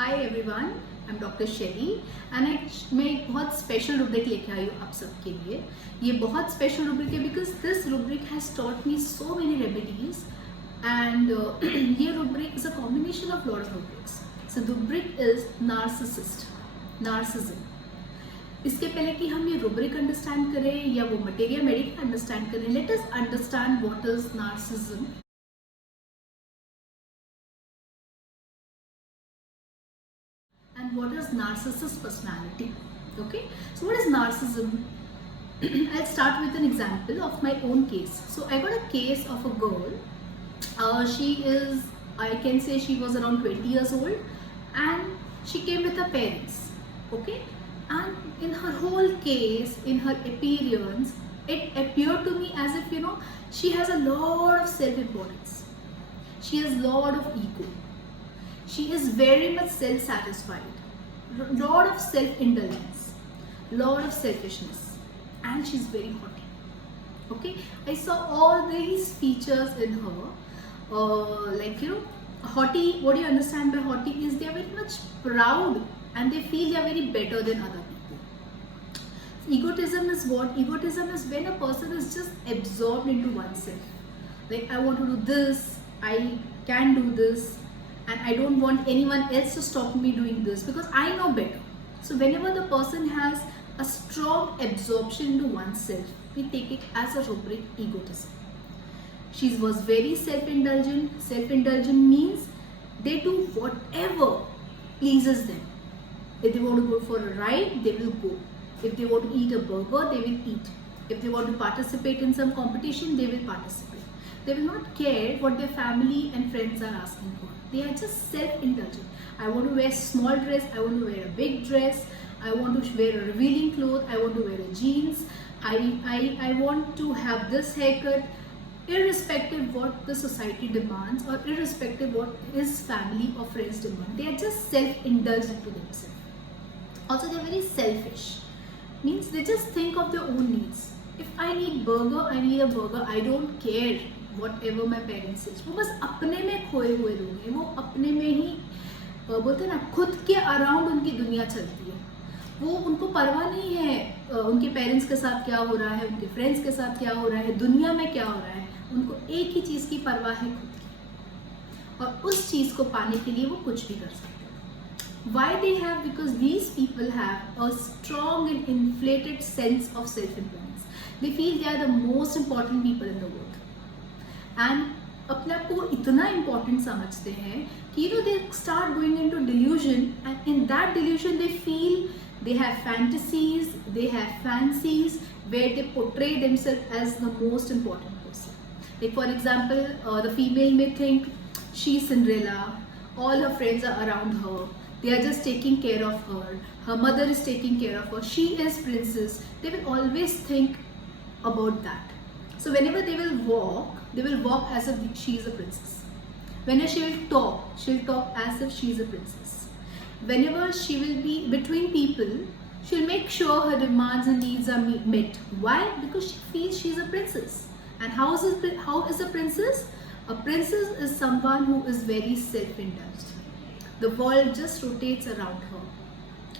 Hi everyone, I am doctor Shelly and मैं एक बहुत स्पेशल रूब्रिक लेके आई हूँ आप सबके लिए। ये बहुत स्पेशल रूब्रिक है because this rubric has taught me so many remedies and ये rubric is a combination of lot of rubrics. So rubric is narcissism. इसके पहले कि हम ये रूब्रिक अंडरस्टैंड करें या वो मटेरिया मेडिका अंडरस्टैंड करें, let us understand what is narcissism and what is narcissist personality. Okay, so what is narcissism? I'll start with an example of my own case. So I got a case of a girl. She is, I can say she was around 20 years old and she came with her parents. Okay, and in her whole case, in her appearance, it appeared to me as if she has a lot of self-importance. She has a lot of ego. She is very much self-satisfied, lot of self-indulgence, lot of selfishness, and she's very haughty. Okay, I saw all these features in her. Haughty, what do you understand by haughty is they are very much proud and they feel they are very better than other people. Egotism is what? Egotism is when a person is just absorbed into oneself. Like, I want to do this, I can do this, and I don't want anyone else to stop me doing this because I know better. So whenever the person has a strong absorption into oneself, we take it as a rubric egotism. She was very self-indulgent. Self-indulgent means they do whatever pleases them. If they want to go for a ride, they will go. If they want to eat a burger, they will eat. If they want to participate in some competition, they will participate. They will not care what their family and friends are asking for. They are just self-indulgent. I want to wear small dress, I want to wear a big dress, I want to wear a revealing cloth, I want to wear a jeans, I want to have this haircut, irrespective what the society demands or irrespective what his family or friends demand. They are just self-indulgent to themselves. Also, they are very selfish. Means they just think of their own needs. If I need burger, I need a burger. I don't care whatever my parents say. वो बस अपने में खोए हुए लोग हैं. वो अपने में ही बोलते हैं ना, खुद के अराउंड उनकी दुनिया चलती है. वो उनको परवाह नहीं है उनके पेरेंट्स के साथ क्या हो रहा है, उनके फ्रेंड्स के साथ क्या हो रहा है, दुनिया में क्या हो रहा है. उनको एक ही चीज़ की परवाह है, खुद की, और उस चीज़ को पाने के लिए वो कुछ भी कर सकते हैं. Why they have? Because these people have a strong and inflated sense of self-importance. They feel they are the most important people in the world. And अपने आप को इतना important समझते हैं कि they start going into delusion, and in that delusion they feel they have fantasies, they have fancies where they portray themselves as the most important person. Like, for example, the female may think she's Cinderella, all her friends are around her, they are just taking care of her, her mother is taking care of her, she is princess. They will always think about that. So whenever they will walk as if she is a princess. Whenever she'll talk as if she is a princess. Whenever she will be between people, she'll make sure her demands and needs are met. Why? Because she feels she's a princess. And how is a princess? A princess is someone who is very self-indulged. The world just rotates around her.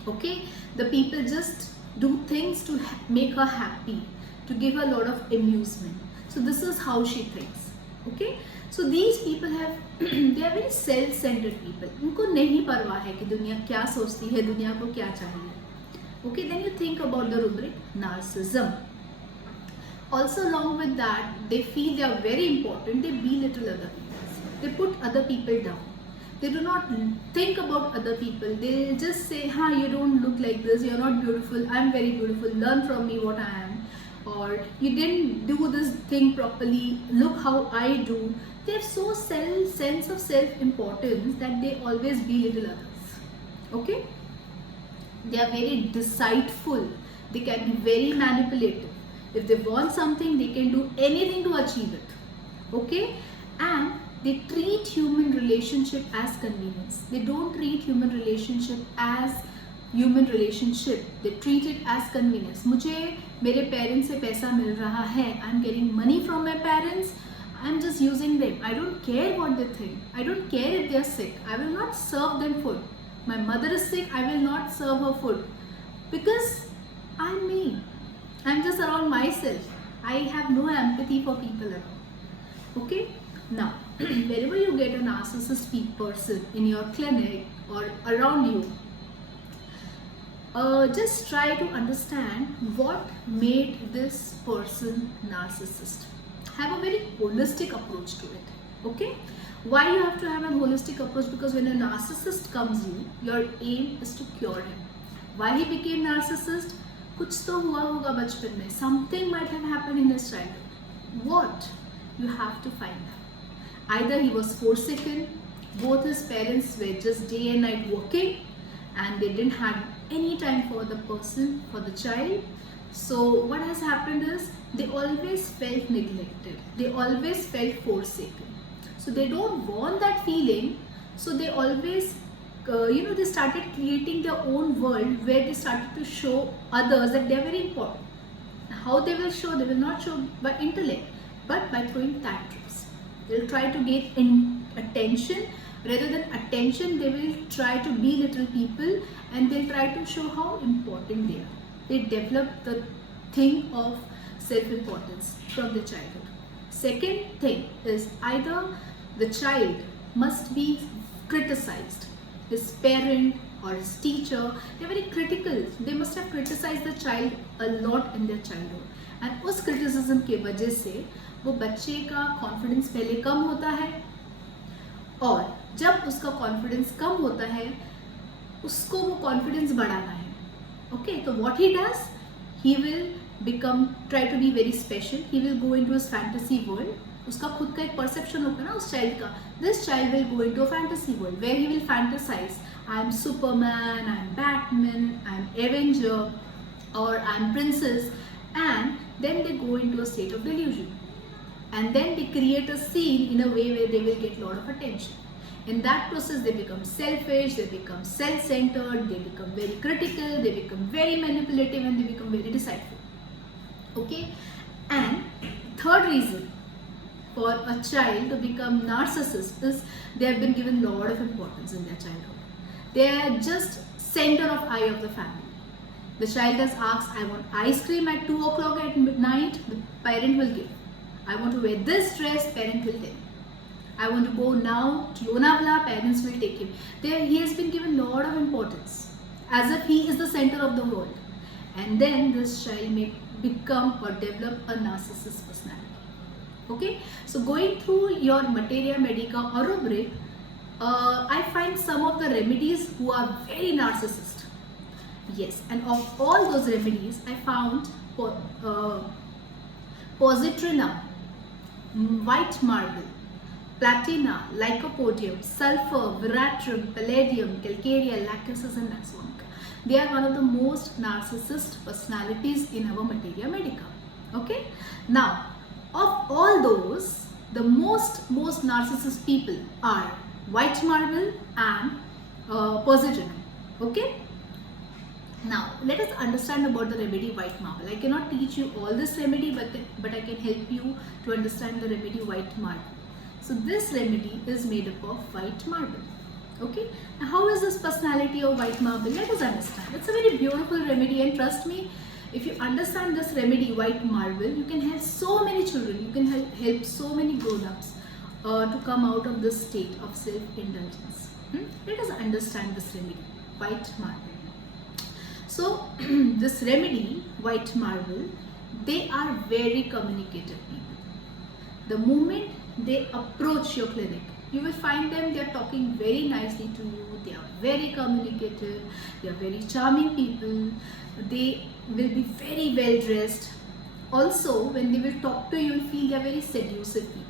Okay? The people just do things to make her happy, to give her a lot of amusement. So this is how she thinks. Okay? So these people have they are very self-centered people. उनको नहीं परवाह है कि दुनिया क्या सोचती है, दुनिया को क्या चाहिए. Okay, then you think about the rubric narcissism. Also, along with that, they feel they are very important. They belittle other people. They put other people down. They do not think about other people. They just say, "Ha, you don't look like this. You're not beautiful. I'm very beautiful. Learn from me what I am." Or, "You didn't do this thing properly. Look how I do." They have so sense of self-importance that they always belittle others. Okay? They are very deceitful. They can be very manipulative. If they want something, they can do anything to achieve it. Okay? And they treat human relationship as convenience. They don't treat human relationship as human relationship. They treat it as convenience. मुझे मेरे parents से पैसा मिल रहा है. I'm getting money from my parents. I'm just using them. I don't care what they think. I don't care if they are sick. I will not serve them food. My mother is sick, I will not serve her food because I'm me. I'm just around myself. I have no empathy for people around. Okay? Now, wherever you get a narcissist person in your clinic or around you, just try to understand what made this person narcissist. Have a very holistic approach to it. Okay? Why you have to have a holistic approach? Because when a narcissist comes in, your aim is to cure him. Why he became narcissist? कुछ तो हुआ होगा बचपन में. Something might have happened in his childhood. What? You have to find out. Either he was forsaken, both his parents were just day and night working, and they didn't have any time for the person, for the child. So what has happened is they always felt neglected. They always felt forsaken. So they don't want that feeling. So they always, they started creating their own world where they started to show others that they are very important. How they will show? They will not show by intellect, but by throwing tantrums. They will try to gain attention. Rather than attention, they will try to belittle people, and they'll try to show how important they are. They develop the thing of self-importance from the childhood. Second thing is either the child must be criticized. His parent or his teacher, they're very critical. They must have criticized the child a lot in their childhood. And उस criticism के वजह से वो बच्चे का confidence पहले कम होता है, और जब उसका confidence कम होता है, उसको वो confidence बढ़ाना है. Okay, so what he does, he will try to be very special. He will go into his fantasy world. उसका खुद का एक perception होगा ना उस child का. This child will go into a fantasy world where he will fantasize. I'm Superman, I'm Batman, I'm Avenger, or I'm Princess, and then they go into a state of delusion. And then they create a scene in a way where they will get a lot of attention. In that process, they become selfish, they become self-centered, they become very critical, they become very manipulative, and they become very deceitful. Okay? And third reason for a child to become narcissist is they have been given a lot of importance in their childhood. They are just center of eye of the family. The child has asked, I want ice cream at 2 o'clock at night, the parent will give. I want to wear this dress, parent will tell. I want to go now to Lonavala, parents will take him. He has been given a lot of importance, as if he is the center of the world. And then this child may become or develop a narcissist personality. Okay, so going through your materia medica or rubric, I find some of the remedies who are very narcissist. Yes, and of all those remedies, I found positrona, white marble, platina, lycopodium, sulfur, veratrum, palladium, calcarea, lachesis, and naxonica. They are one of the most narcissist personalities in our materia medica. Okay, now of all those, the most narcissist people are white marble and positron. Okay. Now let us understand about the remedy white marble. I cannot teach you all this remedy, but I can help you to understand the remedy white marble. So this remedy is made up of white marble. Okay. Now how is this personality of white marble? Let us understand. It's a very beautiful remedy, and trust me, if you understand this remedy white marble, you can help so many children. You can help so many grown-ups to come out of this state of self-indulgence. Let us understand this remedy white marble. So this remedy white marble, they are very communicative people. The moment they approach your clinic, you will find them, they are talking very nicely to you, they are very communicative, they are very charming people, they will be very well dressed. Also, when they will talk to you, you'll feel they are very seductive people.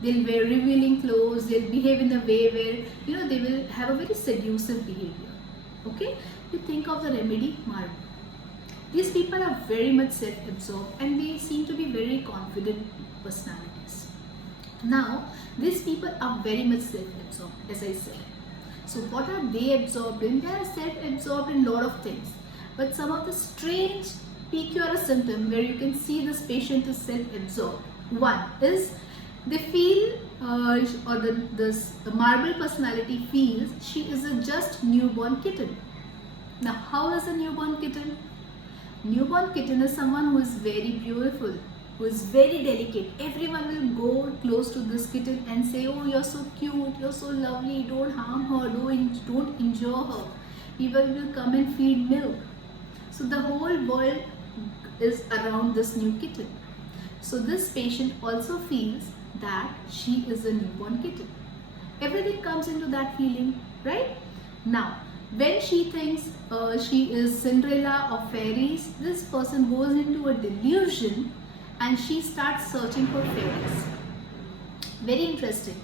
They'll wear revealing clothes, they'll behave in a way where, they will have a very seductive behavior. Okay, you think of the remedy marble. These people are very much self-absorbed and they seem to be very confident personalities. Now, these people are very much self-absorbed, as I said. So what are they absorbed in? They are self-absorbed in a lot of things. But some of the strange peculiar symptom where you can see this patient is self-absorbed. One is they feel or the marble personality feels she is a just newborn kitten. Now, how is a newborn kitten? Newborn kitten is someone who is very beautiful, who is very delicate. Everyone will go close to this kitten and say, "Oh, you're so cute, you're so lovely, don't harm her, don't injure her." People will come and feed milk. So the whole world is around this new kitten. So this patient also feels that she is a newborn kitten. Everything comes into that feeling, right? Now, when she thinks she is Cinderella or fairies, this person goes into a delusion and she starts searching for fairies. Very interesting.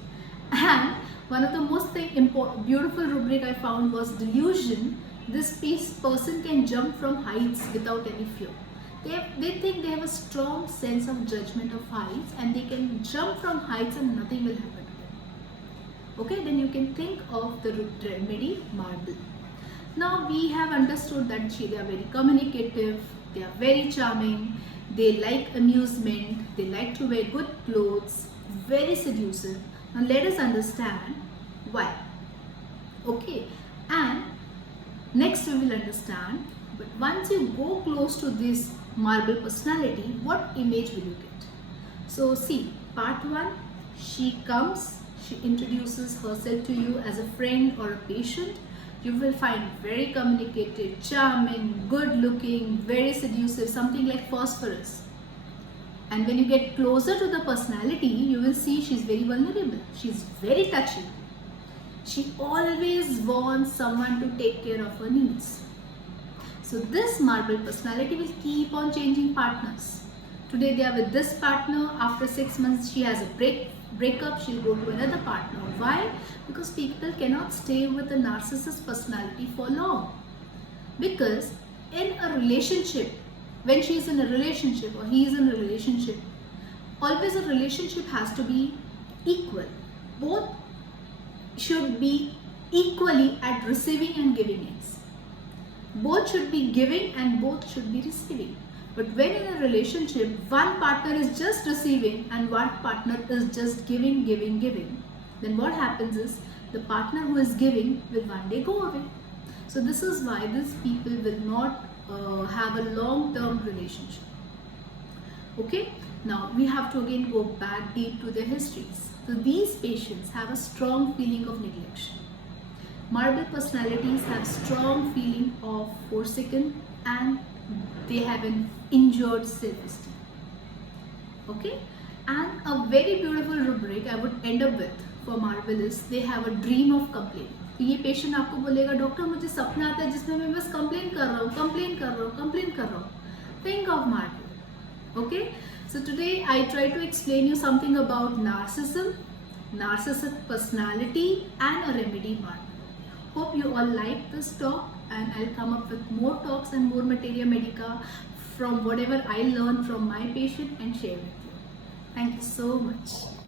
And one of the most beautiful rubric I found was delusion. This person can jump from heights without any fear. They think they have a strong sense of judgment of heights and they can jump from heights and nothing will happen to them. Okay, then you can think of the remedy marble. Now we have understood that they are very communicative, they are very charming, they like amusement, they like to wear good clothes, very seductive. Now let us understand why. Okay, and next we will understand, but once you go close to this marble personality, what image will you get? So see, part 1, she comes, she introduces herself to you as a friend or a patient. You will find very communicative, charming, good looking, very seductive, something like phosphorus. And when you get closer to the personality, you will see she's very vulnerable, she's very touchy. She always wants someone to take care of her needs. So this marble personality will keep on changing partners. Today they are with this partner, after 6 months she has a breakup, she'll go to another partner. Why? Because people cannot stay with a narcissist personality for long. Because in a relationship, when she is in a relationship or he is in a relationship, always a relationship has to be equal. Both should be equally at receiving and giving ends. Both should be giving and both should be receiving. But when in a relationship, one partner is just receiving and one partner is just giving, then what happens is the partner who is giving will one day go away. So this is why these people will not have a long-term relationship. Okay, now we have to again go back deep to their histories. So these patients have a strong feeling of neglection. Marble personalities have strong feeling of forsaken and they have an injured self-esteem. Okay, and a very beautiful rubric I would end up with for marble is they have a dream of complaining. तो ये patient आपको बोलेगा, doctor मुझे सपना आता है जिसमें मैं बस कंप्लेन कर रहा हूँ. Think of marble. Okay, so today I try to explain you something about narcissism, narcissistic personality, and a remedy marble. Hope you all like this talk, and I'll come up with more talks and more materia medica from whatever I learned from my patient and share with you. Thank you so much.